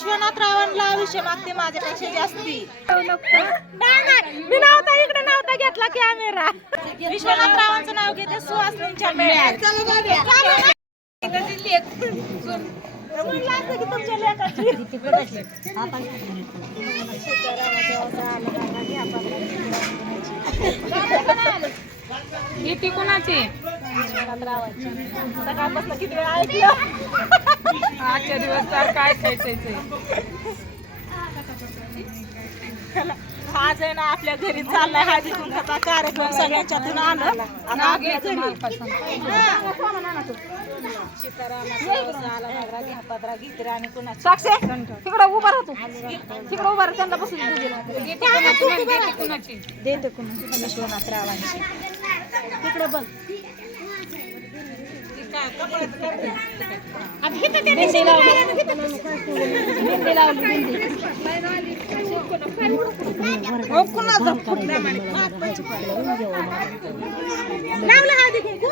विश्वनाथ रावांना आयुष्य मागते माझ्यापेक्षा जास्ती. नाही मी नव्हता इकडे नव्हता घेतला कॅमेरा. विश्वनाथ रावांचं नाव घेते सुहासनींच्या मेळ्यात. किती कोणाची सकाळपासून किती वेळा ऐकलं. आजच्या दिवस तर काय खायचंय. आज आहे ना आपल्या घरी चाललाय हळदी कुंकवाचा कार्यक्रम. सगळ्यांच्यातून आलं आणि आपल्या घरी साक्षी तिकडं उभा राहतो. तिकडं उभा राहतो. त्यांना बसून देते कुणाची विश्वनाथ रावांची. तिकडे बघ बिंदी लावली. लावलं हळदी कुंकू.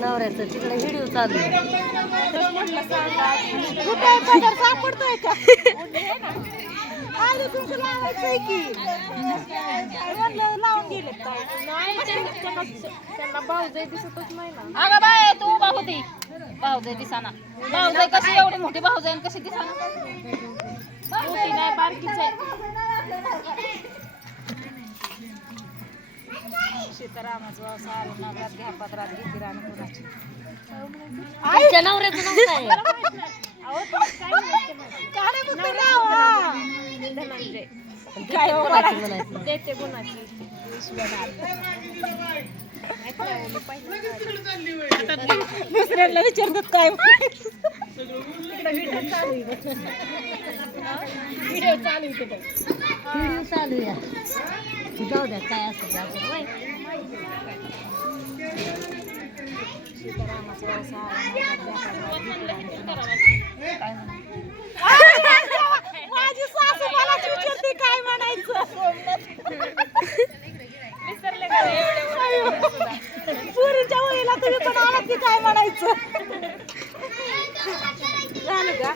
नवऱ्याचं तिकडे व्हिडिओ चालू आहे. सापडतोय का हळदी कुंकू लावायचंय की लावून गेले. त्यांना भाऊजाई दिसतच नाही ना. अगं बाय तू उभा होती. भाऊजाई दिसाना. भाऊजाई कशी एवढी मोठी भाऊजाई कशी दिसाना. मोठी नाही बारकीच आहे. सीतारामाचं व्यवसाय नगरात घ्या पदरात घेतील आणि कुणाची आईच्या नवऱ्याचं नाव काय काय म्हणायचं. देते गुणाची दुसऱ्याला विचारतात काय व्हिडिओ चालू या जाऊ द्या काय असं माझी सासू मला विचारते काय म्हणायचं. पुरीच्या वळीला तुम्ही पण आलात की काय म्हणायचं. झालं का.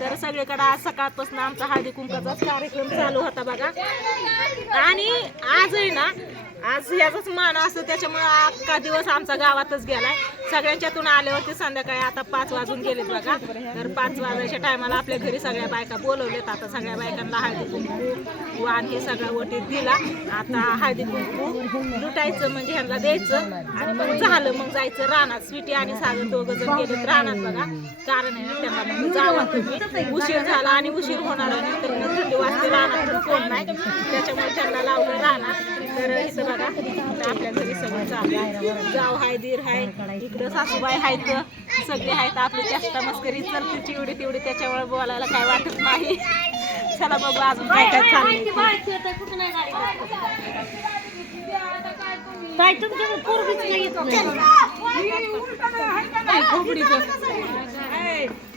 तर सगळीकडे आज सकाळपासून आमचा हळदी कुंकवाचाच कार्यक्रम चालू होता बघा. आणि आज आहे ना आज याचाच मान असतो त्याच्यामुळे अख्खा दिवस आमचा गावातच गेलाय. सगळ्यांच्यातून आल्यावरती संध्याकाळी आता 5 वाजून गेलेत बघा. तर 5 वाजायच्या टायमाला आपल्या घरी सगळ्या बायका बोलवलेत. आता सगळ्या बायकांना हळदी कुंकू वाण हे सगळं ओटीत दिला. आता हळदी कुंकू लुटायचं म्हणजे ह्यांना द्यायचं आणि मग झालं. मग जायचं रानात. स्वीटी आणि सागर दोघं जण गेलेत रानात बघा. कारण आहे ना त्यांना मग जावं तुम्ही उशीर झाला आणि उशीर होणार आणि तर थंडी वाजते रानात तर कोण नाही त्याच्यामुळे त्यांना लावलं रानात. तर इथं बघा आपल्या घरी सगळं चालू. जाव हाय दीर हाय इकडं सासूबाई आहेत सगळे आहेत. आपली चेष्टा मस्करी चलती चिवडी तेवढी त्याच्यामुळे बोलायला काय वाटत नाही. चला बघू अजून काय काय चाललंय. काय तुमच्या पोरगीच नाही येत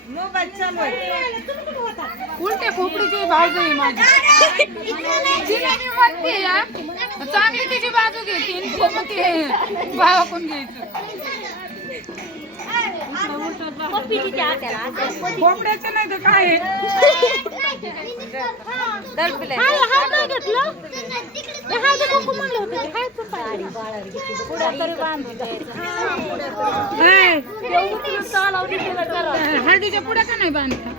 मोबाईल चालू आहे. उलटे खोपडीची बाजू आहे माझी. चांगली तिची बाजू घेते भावा पण घ्यायचं. खोपड्याचं नाही तर काय हळदीच्या पुढ्या का नाही बांधता.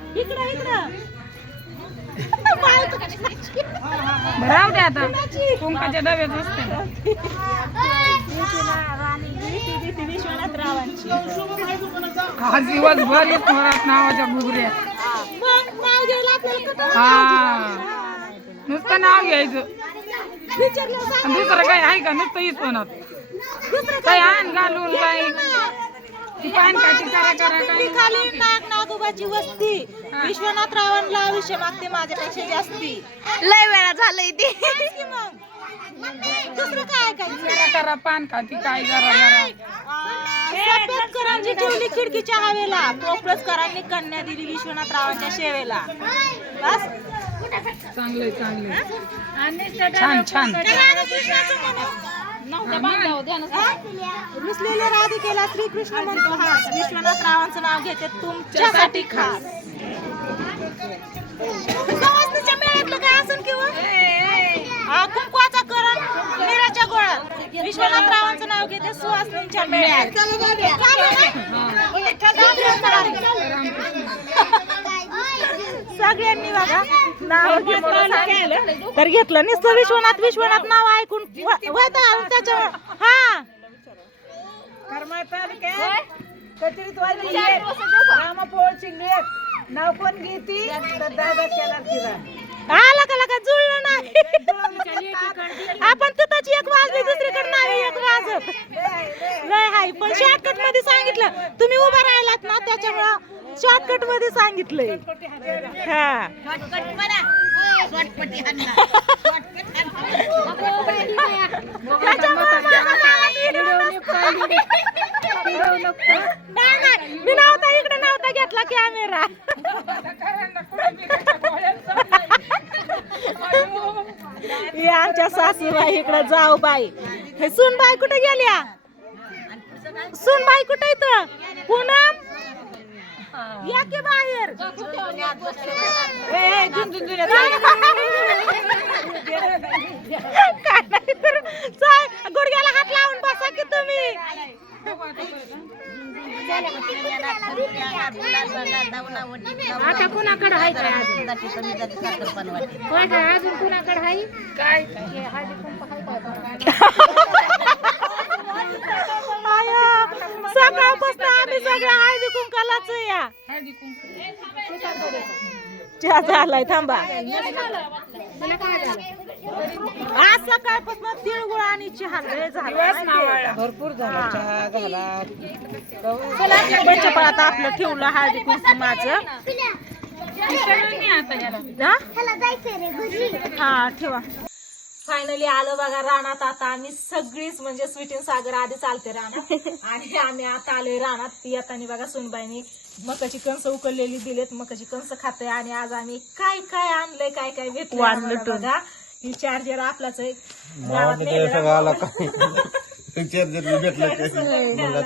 राहू द्या आता कुंकाच्या डब्यात असते. विश्वनाथ रावांची आज दिवसभर घरात नावाच्या बुगऱ्या. हा नुसतं नाव घ्यायचं. दुसरं काय आहे का नुसतं हीच म्हणत काय आण घालून काय पान काठी करा करा काय. खाली नाग नागोबाची वस्ती. विश्वनाथ रावांना आयुष्य मागते माझ्यापेक्षा जास्ती. लय वेळा झालंय ती. दुसरं काय काय करा पान काठी काय जरा जरा. सफेदकरांची ठेवली खिडकीच्या हवेला. पोपळसकरांनी कन्या दिली विश्वनाथ रावांच्या शेवेला. बस चांगलंय चांगलंय छान छान नव्हत्या बांधल्यावर ध्यानच रुसलेल्या राधिकेला श्रीकृष्ण म्हणतो हा विश्वनाथ रावांचं नाव घेते तुमच्यासाठी खास. सवासणीच्या मेळ्यातलं काय असेल किंवा कुंकवाचा करण मीराच्या गोळ्यात विश्वनाथ रावांचं नाव घेते सुहासणींच्या मेळ्यात. सगळ्यांनी बघा नाव तर घेतलं नुसतं विश्वनाथ विश्वनाथ नाव ऐकून त्याच्या हा नाव कोण घेती आला का जुळलं नाही. आपण तिथंच एक वाजली दुसरीकडे नाही एक वाजत लय हाय. पण शॉर्टकट मध्ये सांगितलं तुम्ही उभा राहिलात ना त्याच्यामुळं शॉर्टकट मध्ये सांगितलंय. हा नाही मी नव्हता इकडे नव्हता घेतला कॅमेरा. हे आमच्या सासूबाई इकडे जाऊ बाई. हे सुनबाई कुठे गेल्या? सुनबाई कुठे इथं? पूनम या की बाहेर. गुडघ्याला हात लावून बसा की तुम्ही. आता कुणाकडे आहे काय अजून? होय काय अजून कुणाकडे आहे काय? सकाळपासून आम्ही सगळ्या हळदी कुंकालाच या. चहा झालाय थांबा. आज सकाळपासून तिळगुळ आणि चहा झाला भरपूर झाला चहा झाला. पंचफळात आपलं ठेवलं हळदी कुंकू माझं. हा ठेवा. फायनली आलो बघा रानात. आता आम्ही सगळीच म्हणजे स्वीटीन सागर आधी चालते रानात आणि आम्ही आता आलोय रानात. ती येताना बघा सुनबाईनी मकाची कणस उकळलेली दिलेत. मकाची कणस खाते आणि आज आम्ही काय काय आणलंय काय काय भेटलं बघा. ही चार्जर आपलाच आहे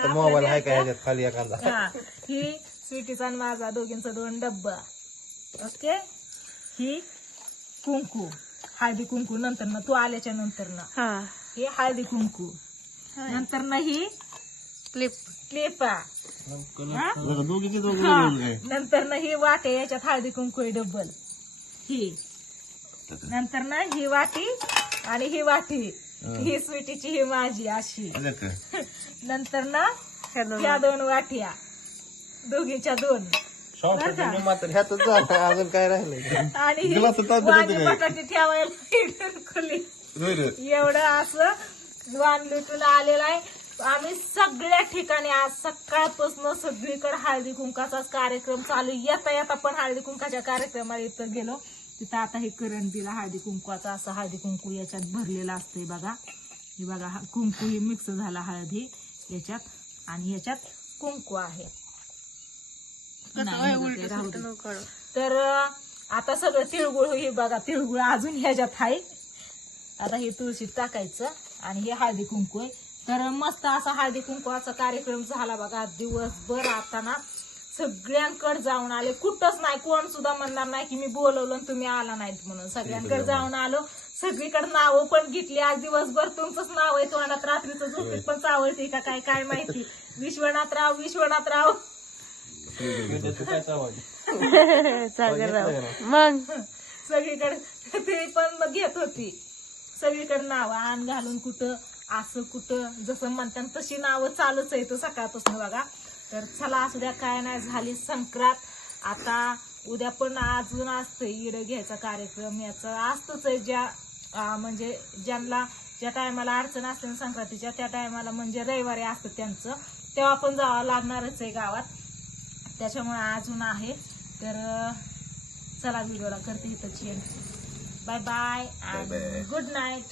मोबाईल आहे का ह्याच्यात खाली एखादा. ही स्वीटीचा आणि माझा दोघींचा 2 डब्बा. ओके ही कुंकू हळदी कुंकू नंतर ना तू आल्याच्या नंतर ना हे हळदी कुंकू नंतर ना ही क्लिपा नंतर ना ही वाटे याच्यात हळदी कुंकू आहे डबल. ही नंतर ना ही वाटी आणि ही वाटी ही स्वीटीची ही माझी अशी. नंतर ना ह्या 2 वाट्या दोघीच्या 2 अजून काय राहिलं आणि ही वाटी बटाटी ठेवायला खुली. एवढं असं वाण लुटून आलेलं आहे. आम्ही सगळ्या ठिकाणी आज सकाळपासून सगळीकडे हळदी कुंकाचाच कार्यक्रम चालू. येता येता पण हळदी कुंकाच्या कार्यक्रमाला इथं गेलो. तिथं आता हे करण दिला हळदी कुंकवाचा. असं हळदी कुंकू याच्यात भरलेलं असतंय बघा. हे बघा कुंकू ही मिक्स झाला हळदी याच्यात आणि याच्यात कुंकू आहे. तर आता सगळं तिळगुळ ही बघा तिळगुळ अजून ह्याच्यात आहे. आता हे तुळशीत टाकायचं आणि हे हळदी कुंकू आहे. तर मस्त असा हळदी कुंकवाचा कार्यक्रम झाला बघा दिवसभर. आता ना सगळ्यांकडे जाऊन आले. कुठंच नाही कोण सुद्धा म्हणणार नाही की मी बोलवलं आणि तुम्ही आला नाहीत म्हणून. सगळ्यांकडे जाऊन आलो. सगळीकडे नावं पण घेतली. आज दिवसभर तुमचंच नाव आहे तोंडात. रात्रीचं झोपेत पण चावळते का काय काय माहिती. विश्वनाथराव विश्वनाथराव मग सगळीकडे ते पण घेत होती. सगळीकडे नाव आण घालून कुठं असं कुठं जसं म्हणतात तशी नावं चालूच आहे तो सकाळपासून बघा. तर चला असू द्या काय नाही झाली संक्रांत. आता उद्या पण अजून असतंय इडं घ्यायचा कार्यक्रम. याचं असतंच आहे. ज्या म्हणजे ज्यांना ज्या टायमाला अडचण असते संक्रांतीच्या त्या टायमाला म्हणजे रविवारी असतं त्यांचं तेव्हा पण जावं लागणारच आहे गावात. त्याच्यामुळे अजून आहे. तर चला व्हिडिओला करते इथं change. Bye bye and good night.